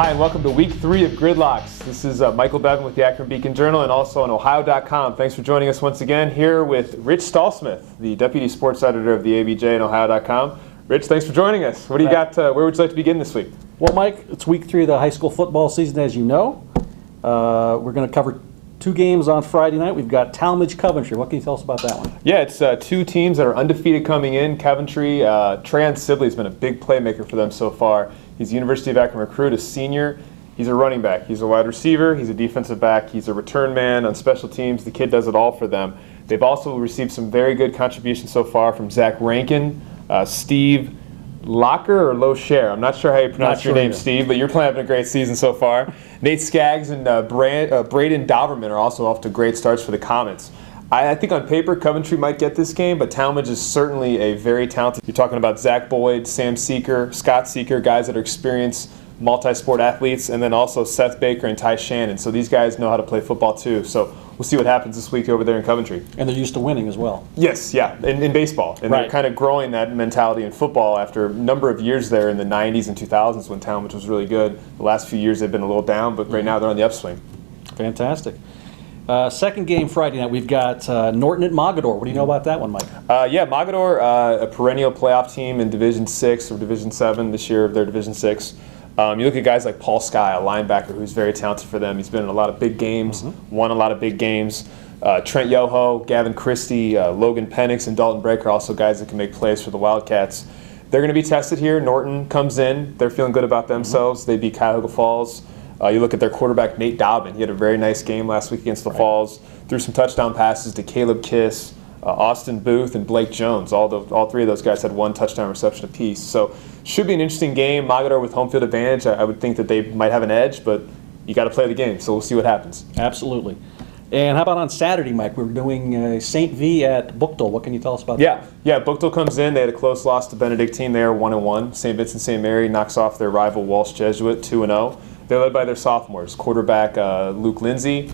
Hi, and welcome to week 3 of Gridlocks. This is Michael Beaven with the Akron Beacon Journal and also on Ohio.com. Thanks for joining us once again here with Rich Stallsmith, the Deputy Sports Editor of the ABJ and Ohio.com. Rich, thanks for joining us. What do you got? Where would you like to begin this week? Well, Mike, it's week 3 of the high school football season, as you know. We're going to cover 2 games on Friday night. We've got Talmadge Coventry. What can you tell us about that one? Yeah, it's 2 teams that are undefeated coming in. Coventry, Trayon Sibley's been a big playmaker for them so far. He's a University of Akron recruit, a senior. He's a running back. He's a wide receiver. He's a defensive back. He's a return man on special teams. The kid does it all for them. They've also received some very good contributions so far from Zach Rankin, Steve Locker or Locher. I'm not sure how you pronounce your name, Steve, but you're having a great season so far. Nate Skaggs and Braden Doberman are also off to great starts for the Comets. I think on paper, Coventry might get this game, but Talmadge is certainly a very talented. You're talking about Zach Boyd, Sam Seeker, Scott Seeker, guys that are experienced multi-sport athletes, and then also Seth Baker and Ty Shannon. So these guys know how to play football too. So we'll see what happens this week over there in Coventry. And they're used to winning as well. Yes, yeah, in baseball. And They're kind of growing that mentality in football after a number of years there in the 90s and 2000s when Talmadge was really good. The last few years they've been a little down, but right now they're on the upswing. Fantastic. Second game Friday night, we've got Norton at Mogador. What do you know about that one, Mike? Yeah, Mogador, a perennial playoff team in Division 6 or Division 7 this year. They're Division 6. You look at guys like Paul Skye, a linebacker who's very talented for them. He's been in a lot of big games, won a lot of big games. Trent Yoho, Gavin Christie, Logan Penix, and Dalton Breaker are also guys that can make plays for the Wildcats. They're going to be tested here. Norton comes in. They're feeling good about themselves. They beat Cuyahoga Falls. You look at their quarterback, Nate Dobbin. He had a very nice game last week against the Falls. Threw some touchdown passes to Caleb Kiss, Austin Booth, and Blake Jones. All 3 of those guys had 1 touchdown reception apiece. So should be an interesting game. Mogador with home field advantage. I would think that they might have an edge, but you got to play the game. So we'll see what happens. Absolutely. And how about on Saturday, Mike? We're doing St. V at Buchtel. What can you tell us about that? Yeah. Buchtel comes in. They had a close loss to Benedictine. They are 1-1. St. Vincent St. Mary knocks off their rival Walsh Jesuit 2-0. They're led by their sophomores. Quarterback Luke Lindsay.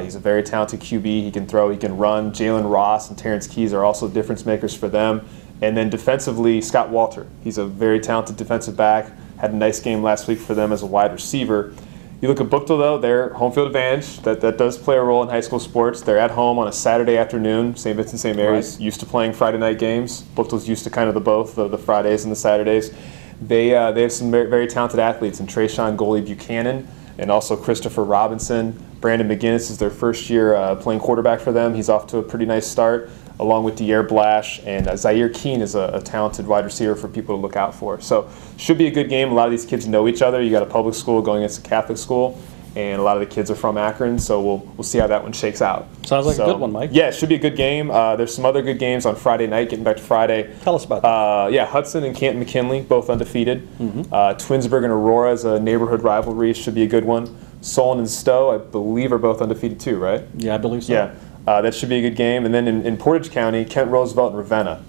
He's a very talented QB. He can throw, he can run. Jalen Ross and Terrence Keys are also difference makers for them. And then defensively, Scott Walter. He's a very talented defensive back. Had a nice game last week for them as a wide receiver. You look at Buchtel, though, their home field advantage. That does play a role in high school sports. They're at home on a Saturday afternoon. St. Vincent St. Mary's used to playing Friday night games. Buchtel's used to kind of the Fridays and the Saturdays. They have some very, very talented athletes in Trayshawn Goalie Buchanan and also Christopher Robinson. Brandon McGinnis is their first year playing quarterback for them. He's off to a pretty nice start, along with Dier Blash, and Zaire Keene is a talented wide receiver for people to look out for. So should be a good game. A lot of these kids know each other. You got a public school going against a Catholic school, and a lot of the kids are from Akron, so we'll see how that one shakes out. Sounds like a good one, Mike. Yeah, it should be a good game. There's some other good games on Friday night, getting back to Friday. Tell us about that. Yeah, Hudson and Canton McKinley, both undefeated. Twinsburg and Aurora is a neighborhood rivalry. Should be a good one. Solon and Stowe, I believe, are both undefeated too, right? Yeah, I believe so. Yeah, that should be a good game. And then in Portage County, Kent Roosevelt and Ravenna.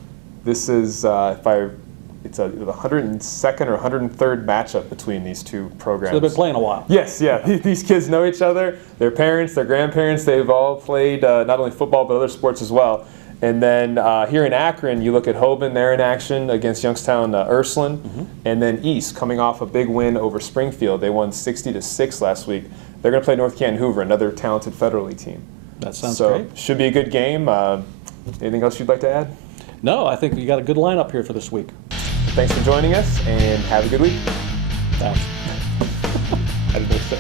This is, it's the 102nd or 103rd matchup between these 2 programs. So they've been playing a while. Yes, yeah. These kids know each other. Their parents, their grandparents, they've all played not only football but other sports as well. And then here in Akron, you look at Hoban, they're in action against Youngstown Ursuline. And then East, coming off a big win over Springfield. They won 60-6 last week. They're going to play North Canton Hoover, another talented Federal League team. That sounds great. So should be a good game. Anything else you'd like to add? No, I think we got a good lineup here for this week. Thanks for joining us, and have a good week. Thanks. I didn't know what to say.